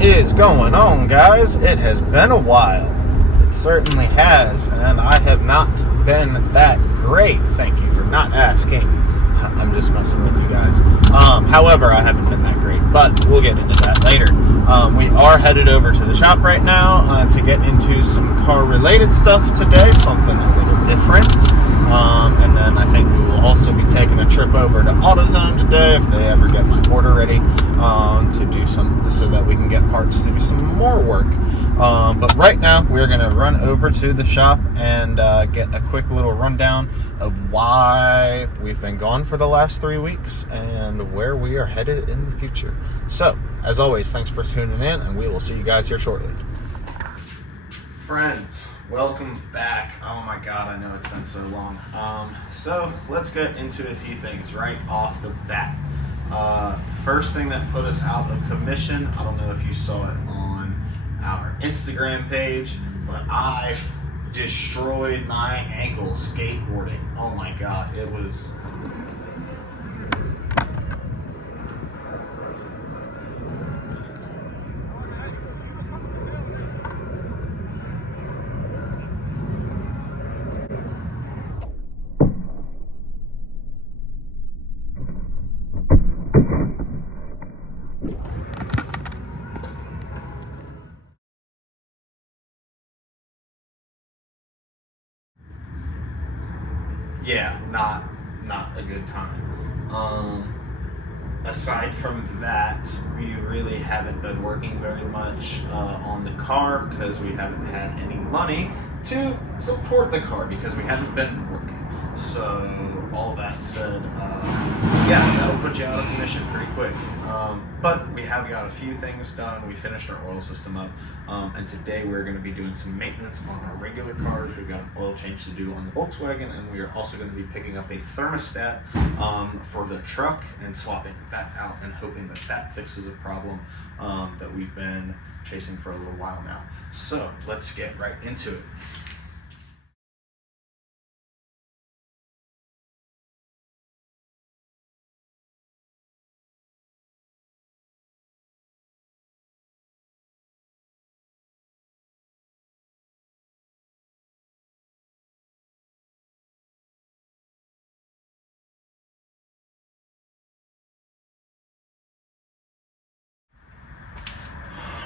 is going on, guys? It has been a while. It certainly has, and I have not been that great. Thank you for not asking. I'm just messing with you guys. However, I haven't been that great, but we'll get into that later. We are headed over to the shop right now to get into some car-related stuff today, something a little different. And then I think we will also be taking a trip over to AutoZone today if they ever get my order ready to do some, so that we can get parts to do some more work. But right now we're going to run over to the shop and get a quick little rundown of why we've been gone for the last 3 weeks and where we are headed in the future. So, as always, thanks for tuning in, and we will see you guys here shortly. Friends, welcome back. Oh my god, I know it's been so long. So let's get into a few things right off the bat. First thing that put us out of commission, I don't know if you saw it on our Instagram page, but I destroyed my ankle skateboarding. Oh my god, it was... yeah, not a good time. Aside from that, we really haven't been working very much on the car because we haven't had any money to support the car because we haven't been working. So all that said, yeah, that'll put you out of commission pretty quick. But we have got a few things done. We finished our oil system up, and today we're going to be doing some maintenance on our regular cars. We've got an oil change to do on the Volkswagen, and we are also going to be picking up a thermostat for the truck and swapping that out and hoping that that fixes a problem that we've been chasing for a little while now. So let's get right into it.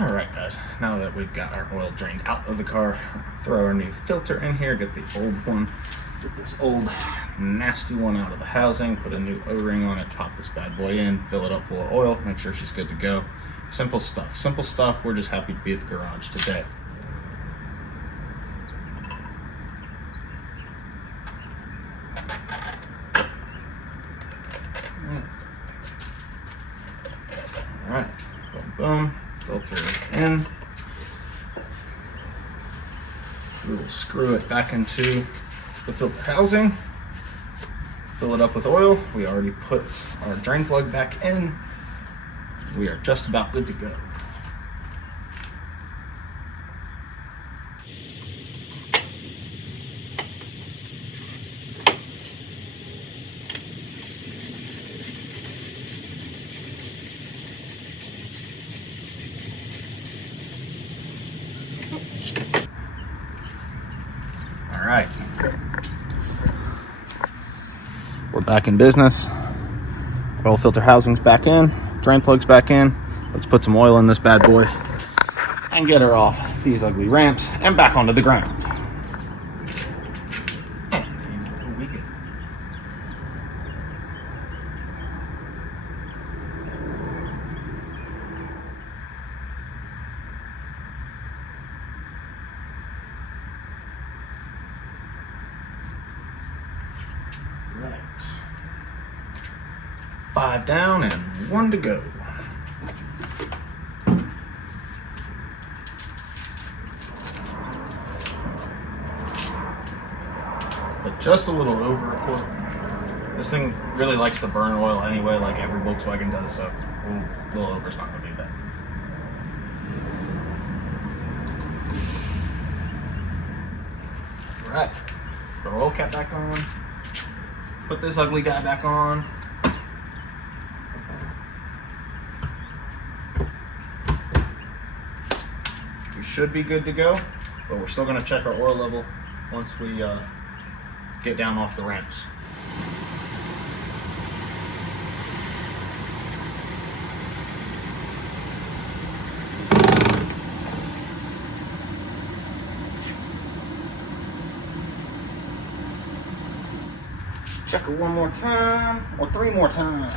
Alright guys, now that we've got our oil drained out of the car, throw our new filter in here, get the old one, get this old nasty one out of the housing, put a new O-ring on it, pop this bad boy in, fill it up full of oil, make sure she's good to go. Simple stuff, we're just happy to be at the garage today. Alright, boom boom. Filter in. We will screw it back into the filter housing, fill it up with oil. We already put our drain plug back in. We are just about good to go. Alright, we're back in business. Oil filter housing's back in, drain plug's back in. Let's put some oil in this bad boy and get her off these ugly ramps and back onto the ground. Right. 5 down and 1 to go. But just a little over a quart. This thing really likes to burn oil anyway, like every Volkswagen does, so a little over is not going to be bad. Alright, put our oil cap back on. Put this ugly guy back on. should be good to go, but we're still gonna check our oil level once we get down off the ramps. Check it one more time, or 3 more times.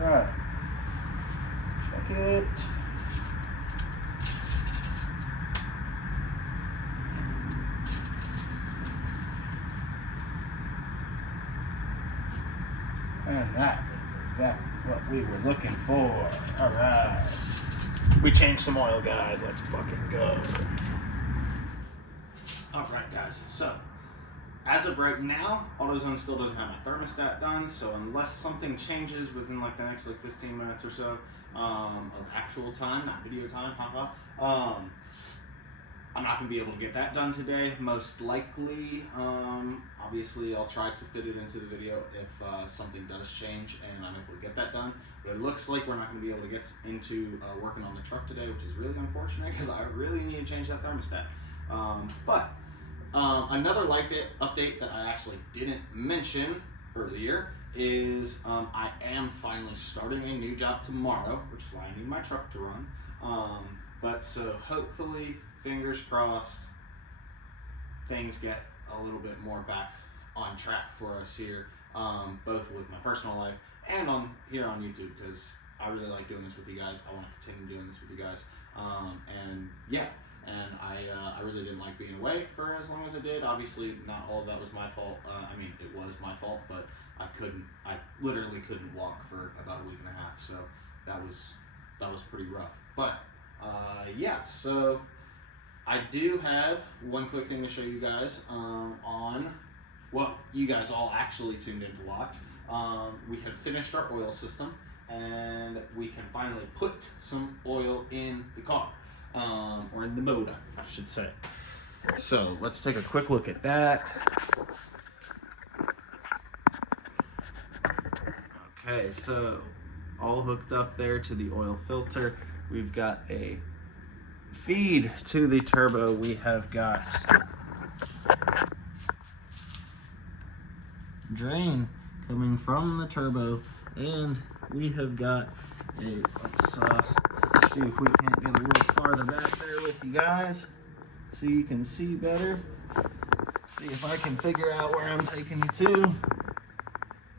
All right, check it. And that is exactly what we were looking for. All right. We changed some oil, guys. Let's fucking go. All right, guys. So, as of right now, AutoZone still doesn't have my thermostat done. So, unless something changes within like the next 15 minutes or so of actual time, not video time, I'm not going to be able to get that done today. Most likely, obviously, I'll try to fit it into the video if something does change and I'm able to get that done. But it looks like we're not going to be able to get into working on the truck today, which is really unfortunate because I really need to change that thermostat. But another life update that I actually didn't mention earlier is I am finally starting a new job tomorrow, which is why I need my truck to run. But so hopefully, fingers crossed, things get a little bit more back on track for us here, both with my personal life and here on YouTube, because I really like doing this with you guys. I want to continue doing this with you guys. And yeah, and I really didn't like being away for as long as I did. Obviously, not all of that was my fault. I mean, it was my fault, but I literally couldn't walk for about a week and a half. So that was pretty rough. But yeah, so I do have one quick thing to show you guys on what you guys all actually tuned in to watch. We have finished our oil system, and we can finally put some oil in the car, or in the motor, I should say. So let's take a quick look at that. Okay, so all hooked up there to the oil filter. We've got a feed to the turbo. We have got drain coming from the turbo, and we have got a, let's see if we can't get a little farther back there with you guys so you can see better. See if I can figure out where I'm taking you to.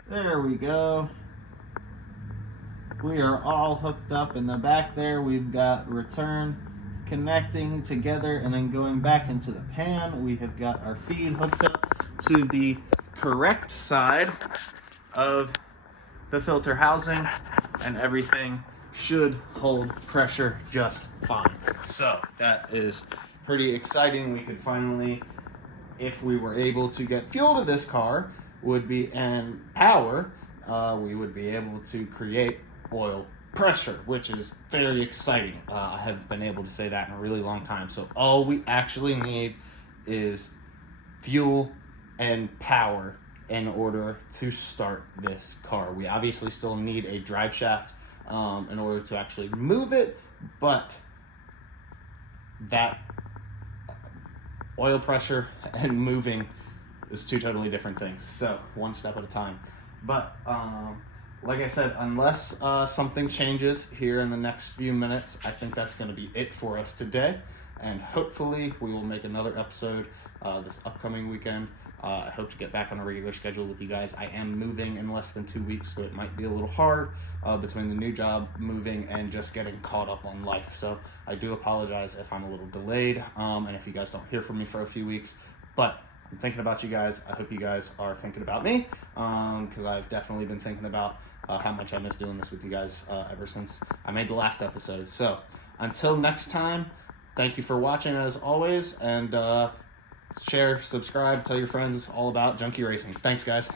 There we go. We are all hooked up. In the back there, we've got return connecting together and then going back into the pan. We have got our feed hooked up to the correct side of the filter housing, and everything should hold pressure just fine. So that is pretty exciting. We could finally, if we were able to get fuel to this car, and power, we would be able to create oil pressure, which is very exciting. I haven't been able to say that in a really long time. So all we actually need is fuel and power in order to start this car. We obviously still need a drive shaft in order to actually move it, but that oil pressure and moving is two totally different things. So one step at a time. But like I said, unless something changes here in the next few minutes, I think that's going to be it for us today. And hopefully we will make another episode this upcoming weekend. I hope to get back on a regular schedule with you guys. I am moving in less than 2 weeks, so it might be a little hard between the new job, moving, and just getting caught up on life. So I do apologize if I'm a little delayed, and if you guys don't hear from me for a few weeks. But I'm thinking about you guys. I hope you guys are thinking about me, because I've definitely been thinking about how much I miss doing this with you guys ever since I made the last episode. So until next time, thank you for watching as always, and share, subscribe, tell your friends all about JunkyRacing. Thanks, guys.